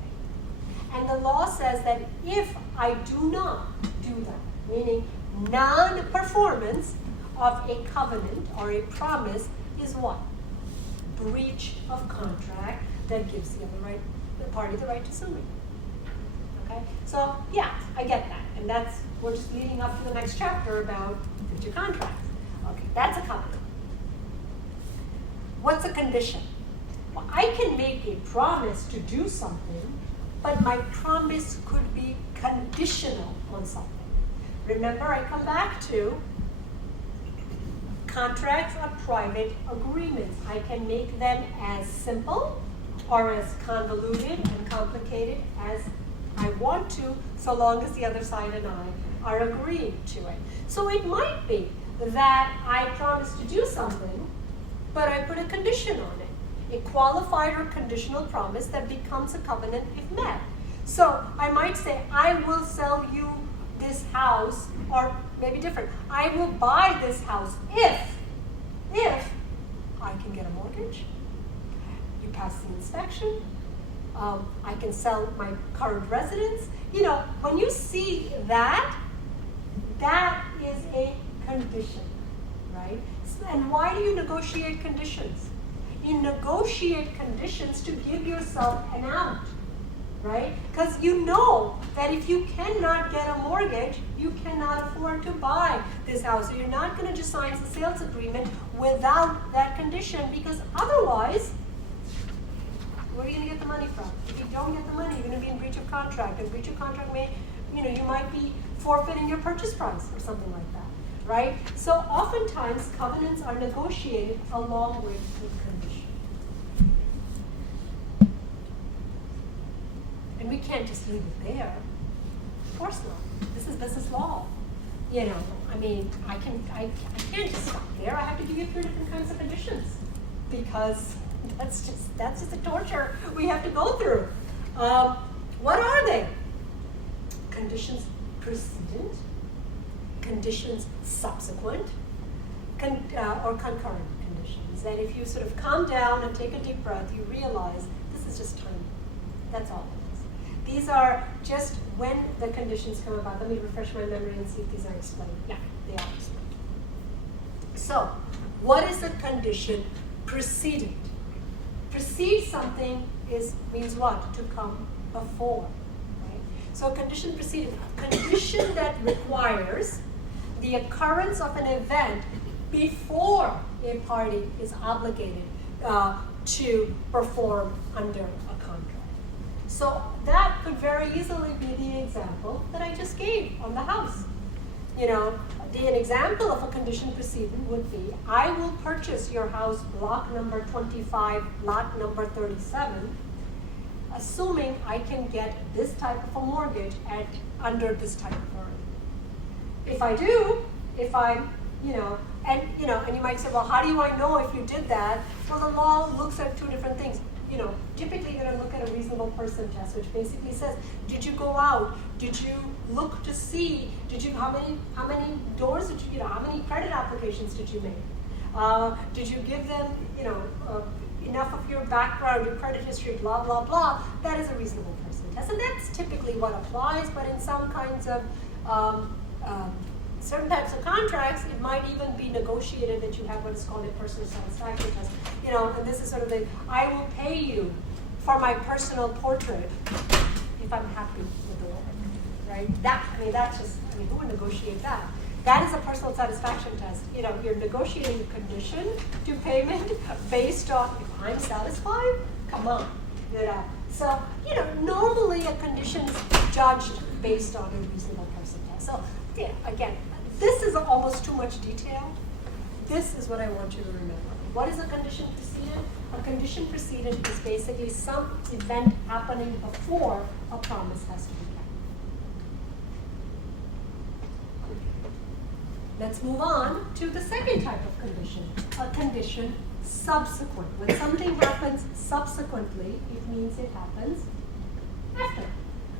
And the law says that if I do not do that, meaning non-performance of a covenant or a promise is what? Breach of contract that gives the party the right to sue me. Okay? So yeah, I get that. And that's, we're just leading up to the next chapter about future contracts. Okay, that's a covenant. What's a condition? Well, I can make a promise to do something, but my promise could be conditional on something. Remember, I come back to contracts are private agreements. I can make them as simple or as convoluted and complicated as I want to, so long as the other side and I are agreeing to it. So it might be that I promise to do something, but I put a condition on it, a qualified or conditional promise that becomes a covenant if met. So I might say, I will sell you this house, or maybe different, I will buy this house if I can get a mortgage, you pass the inspection, I can sell my current residence. You know, when you see that, that is a condition, right? And why do you negotiate conditions? You negotiate conditions to give yourself an out, right? Because you know that if you cannot get a mortgage, you cannot afford to buy this house. So you're not going to just sign the sales agreement without that condition, because otherwise, where are you going to get the money from? If you don't get the money, you're going to be in breach of contract. And breach of contract may, you know, you might be forfeiting your purchase price or something like that, right? So oftentimes, covenants are negotiated along with the condition. And we can't just leave it there. Of course not. This is business law. You know, I mean, I can't just stop there. I have to give you 3 different kinds of conditions, because that's just a torture we have to go through. What are they? Conditions precedent, conditions subsequent, or concurrent conditions. That if you sort of calm down and take a deep breath, you realize this is just time. That's all it is. These are just when the conditions come about. Let me refresh my memory and see if these are explained. Yeah, they are explained. So, what is a condition precedent? Precede something means what? To come before. Right? So condition precedent, condition that requires the occurrence of an event before a party is obligated to perform under a contract. So that could very easily be the example that I just gave on the house. You know, an example of a condition precedent would be, I will purchase your house block number 25, lot number 37, assuming I can get this type of a mortgage under this type of borrowing. If I do, if I'm, and you might say, well, how do I know if you did that? Well, the law looks at two different things. Typically you're going to look at a reasonable person test, which basically says, did you go out? Did you look to see? How many doors did you, how many credit applications did you make? Did you give them, enough of your background, your credit history, blah, blah, blah? That is a reasonable person test. And that's typically what applies, but in some kinds of, certain types of contracts, it might even be negotiated that you have what is called a personal satisfaction test. And this is sort of I will pay you for my personal portrait if I'm happy with the work, right? Who would negotiate that? That is a personal satisfaction test. You're negotiating a condition to payment based on if I'm satisfied. Come on, So normally a condition is judged based on a reasonable person test. So yeah, again, this is almost too much detail. This is what I want you to remember. What is a condition precedent? A condition precedent is basically some event happening before a promise has to be kept. Let's move on to the second type of condition, a condition subsequent. When something happens subsequently, it means it happens after,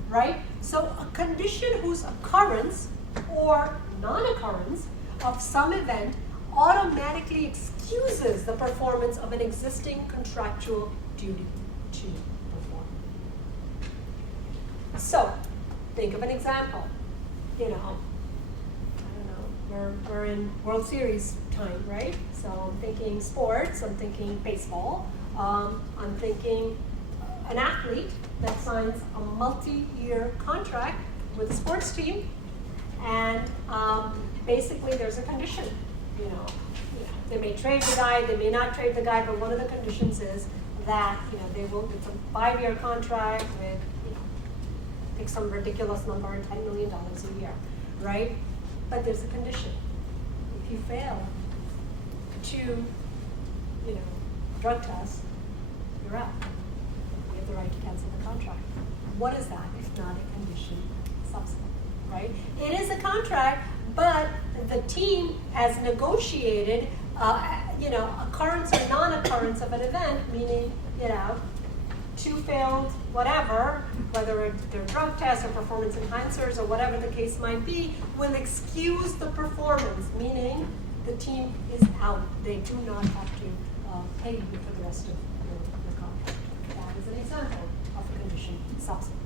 right? So a condition whose occurrence or non-occurrence of some event automatically excuses the performance of an existing contractual duty to perform. So, think of an example. We're in World Series time, right? So I'm thinking sports, I'm thinking baseball, I'm thinking an athlete that signs a multi-year contract with a sports team, and basically there's a condition. They may trade the guy, they may not trade the guy, but one of the conditions is that it's a 5-year contract with pick some ridiculous number, $10 million a year, right? But there's a condition. If you fail to, drug test, you're out. You have the right to cancel the contract. What is that if not a condition subsequent, right? It is a contract, but the team has negotiated, occurrence or non-occurrence of an event, meaning, two failed whatever, whether they're drug tests or performance enhancers or whatever the case might be, will excuse the performance, meaning the team is out. They do not have to pay you for the rest of your contract. That is an example of a condition subsequent.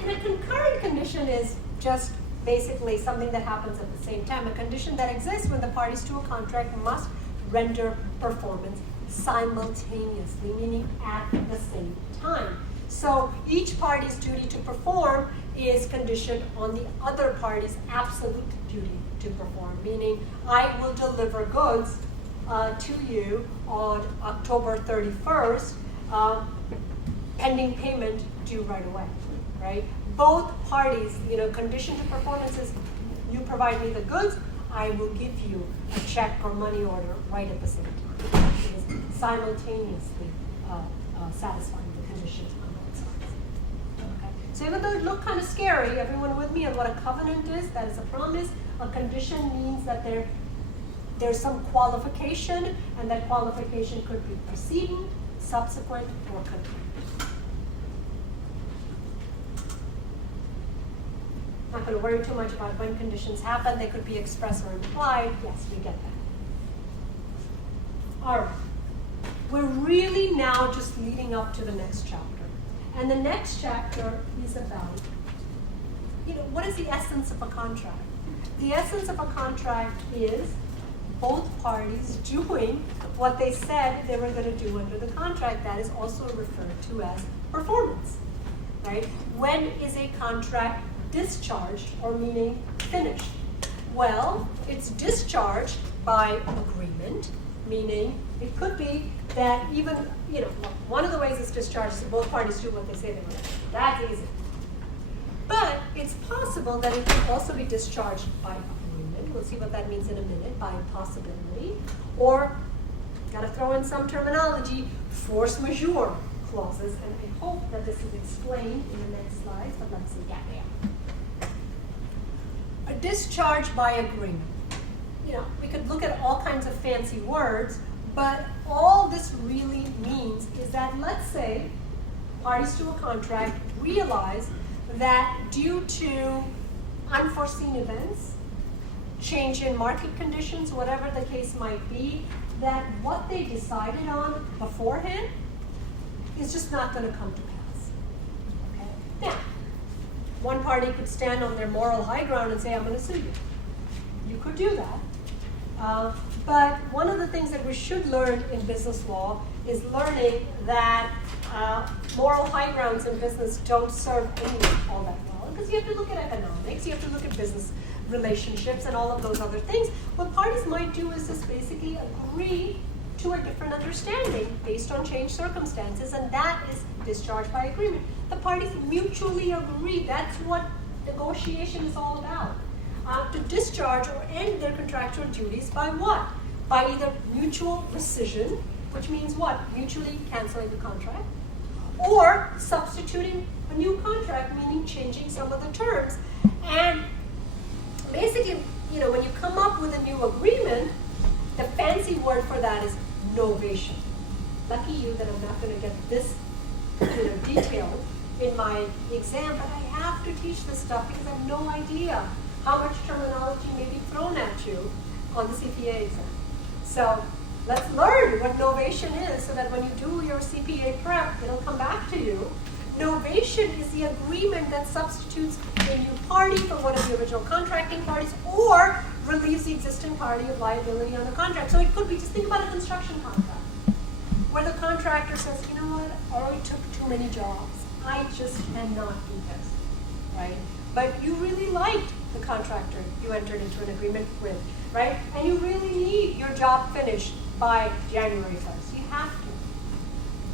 And a concurrent condition is just basically something that happens at the same time. A condition that exists when the parties to a contract must render performance simultaneously, meaning at the same time. So each party's duty to perform is conditioned on the other party's absolute duty to perform, meaning I will deliver goods to you on October 31st, pending payment due right away, right? Both parties, condition to performance is you provide me the goods, I will give you a check or money order right at the same time. It is simultaneously satisfying the conditions on both sides. Okay. So even though it looked kind of scary, everyone with me on what a covenant is? That is a promise. A condition means that there's some qualification, and that qualification could be precedent, subsequent, or concurrent. Not going to worry too much about when conditions happen. They could be express or implied. Yes, we get that. All right. We're really now just leading up to the next chapter. And the next chapter is about, what is the essence of a contract? The essence of a contract is both parties doing what they said they were going to do under the contract. That is also referred to as performance, right? When is a contract discharged, or meaning finished? Well, it's discharged by agreement, meaning it could be that even, one of the ways it's discharged is both parties do what they say they will. That's easy. But it's possible that it can also be discharged by agreement. We'll see what that means in a minute, by impossibility. Or, gotta throw in some terminology, force majeure clauses. And I hope that this is explained in the next slides, but let's see. Yeah. A discharge by agreement. We could look at all kinds of fancy words, but all this really means is that, let's say, parties to a contract realize that due to unforeseen events, change in market conditions, whatever the case might be, that what they decided on beforehand is just not going to come to pass. Okay? Now, one party could stand on their moral high ground and say, I'm going to sue you. You could do that. But one of the things that we should learn in business law is learning that moral high grounds in business don't serve anyone all that well. Because you have to look at economics, you have to look at business relationships and all of those other things. What parties might do is just basically agree to a different understanding based on changed circumstances, and that is discharged by agreement. The parties mutually agree. That's what negotiation is all about. To discharge or end their contractual duties by what? By either mutual rescission, which means what? Mutually canceling the contract, or substituting a new contract, meaning changing some of the terms. And basically, when you come up with a new agreement, the fancy word for that is novation. Lucky you that I'm not going to get this detailed in my exam, but I have to teach this stuff because I have no idea how much terminology may be thrown at you on the CPA exam. So let's learn what novation is so that when you do your CPA prep, it'll come back to you. Novation is the agreement that substitutes a new party for one of the original contracting parties or relieves the existing party of liability on the contract. So it could be, just think about a construction contract, where the contractor says, you know what, I already took too many jobs. I just cannot do this, right? But you really liked the contractor you entered into an agreement with, right? And you really need your job finished by January 1st. You have to.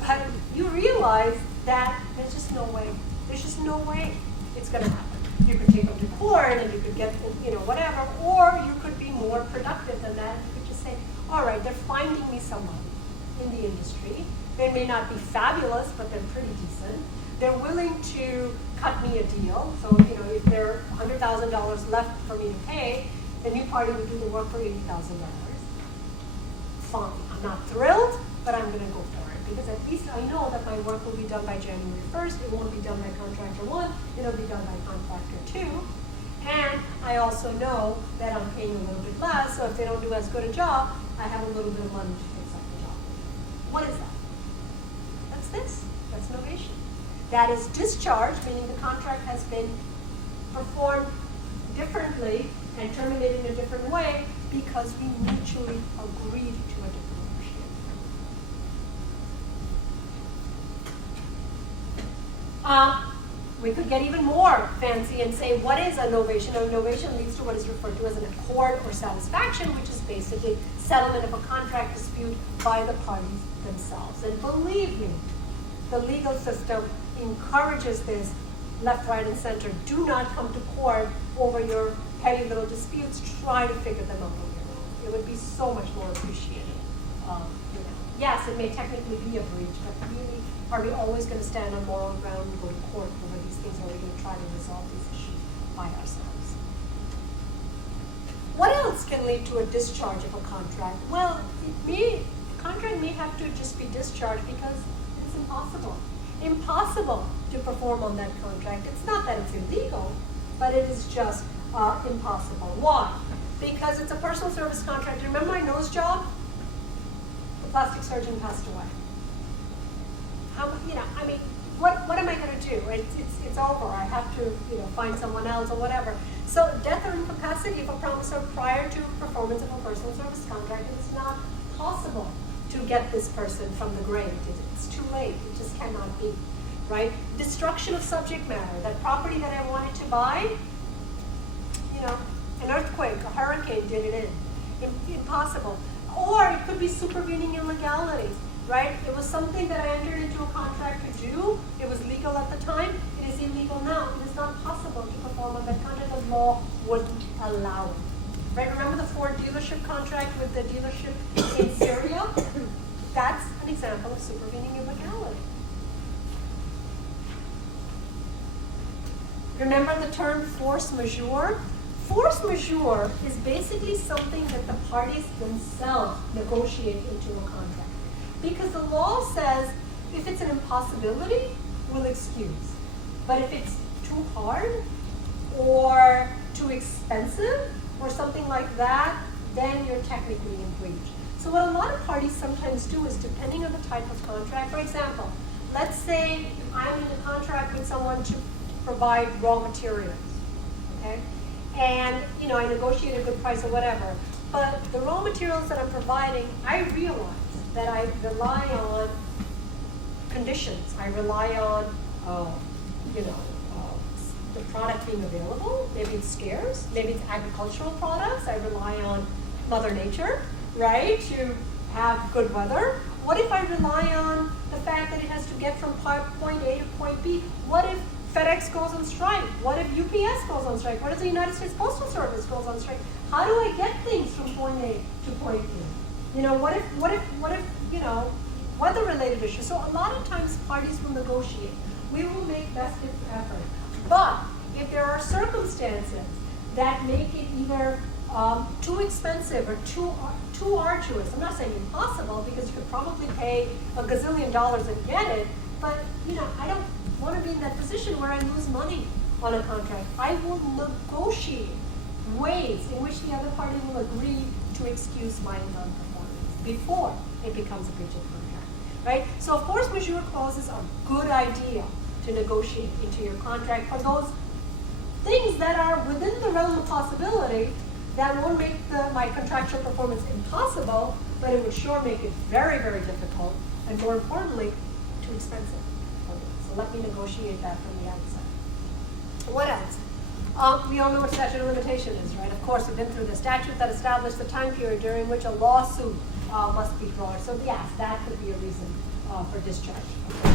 But you realize that there's just no way. There's just no way it's going to happen. You could take them to court and you could get, whatever, or you could be more productive than that. You could just say, all right, they're finding me someone in the industry. They may not be fabulous, but they're pretty decent. They're willing to cut me a deal. So, if there are $100,000 left for me to pay, the new party would do the work for $80,000. Fine. I'm not thrilled, but I'm going to go for it. Because at least I know that my work will be done by January 1st. It won't be done by contractor 1. It'll be done by contractor 2. And I also know that I'm paying a little bit less. So if they don't do as good a job, I have a little bit of money to fix up the job. What is that? That's this. That's novation. That is discharge, meaning the contract has been performed differently and terminated in a different way because we mutually agreed to a different understanding. We could get even more fancy and say, what is a novation? A novation leads to what is referred to as an accord or satisfaction, which is basically settlement of a contract dispute by the parties themselves. And believe me, the legal system encourages this left, right, and center. Do not come to court over your petty little disputes. Try to figure them out on your own. It would be so much more appreciated. Yes, it may technically be a breach, but really, are we always going to stand on moral ground and go to court over these things, or are we going to try to resolve these issues by ourselves? What else can lead to a discharge of a contract? Well, the contract may have to just be discharged because it's impossible. Impossible to perform on that contract. It's not that it's illegal, but it is just impossible. Why? Because it's a personal service contract. Remember my nose job? The plastic surgeon passed away. What am I going to do? It's over. I have to, find someone else or whatever. So death or incapacity of a promisor prior to performance of a personal service contract, it is not possible to get this person from the grave. It's too late. It just cannot be, right? Destruction of subject matter. That property that I wanted to buy, An earthquake, a hurricane did it in. Impossible. Or it could be supervening illegality, right? It was something that I entered into a contract to do. It was legal at the time. It is illegal now. It is not possible to perform on that contract. The law wouldn't allow it. Right? Remember the Ford dealership contract with the dealership in Syria? That's an example of supervening illegality. Remember the term force majeure? Force majeure is basically something that the parties themselves negotiate into a contract. Because the law says if it's an impossibility, we'll excuse. But if it's too hard or too expensive or something like that, then you're technically in breach. So what a lot of parties sometimes do is, depending on the type of contract, for example, let's say I'm in a contract with someone to provide raw materials, okay? And, you know, I negotiate a good price or whatever. But the raw materials that I'm providing, I realize that I rely on conditions. I rely on, the product being available. Maybe it's scarce. Maybe it's agricultural products. I rely on Mother Nature, right, to have good weather. What if I rely on the fact that it has to get from point A to point B? What if FedEx goes on strike? What if UPS goes on strike? What if the United States Postal Service goes on strike? How do I get things from point A to point B? You know, what if, weather-related issues? So a lot of times parties will negotiate. We will make best effort. But if there are circumstances that make it either too expensive or too arduous, I'm not saying impossible, because you could probably pay $1 gazillion and get it, but I don't want to be in that position where I lose money on a contract. I will negotiate ways in which the other party will agree to excuse my non-performance before it becomes a breach of contract, right? So force majeure clauses are a good idea to negotiate into your contract for those things that are within the realm of possibility that won't make my contractual performance impossible, but it would sure make it very, very difficult, and more importantly, too expensive. So let me negotiate that from the outset. What else? We all know what statute of limitation is, right? Of course, we've been through the statute that established the time period during which a lawsuit must be brought. So yes, that could be a reason for discharge. Okay.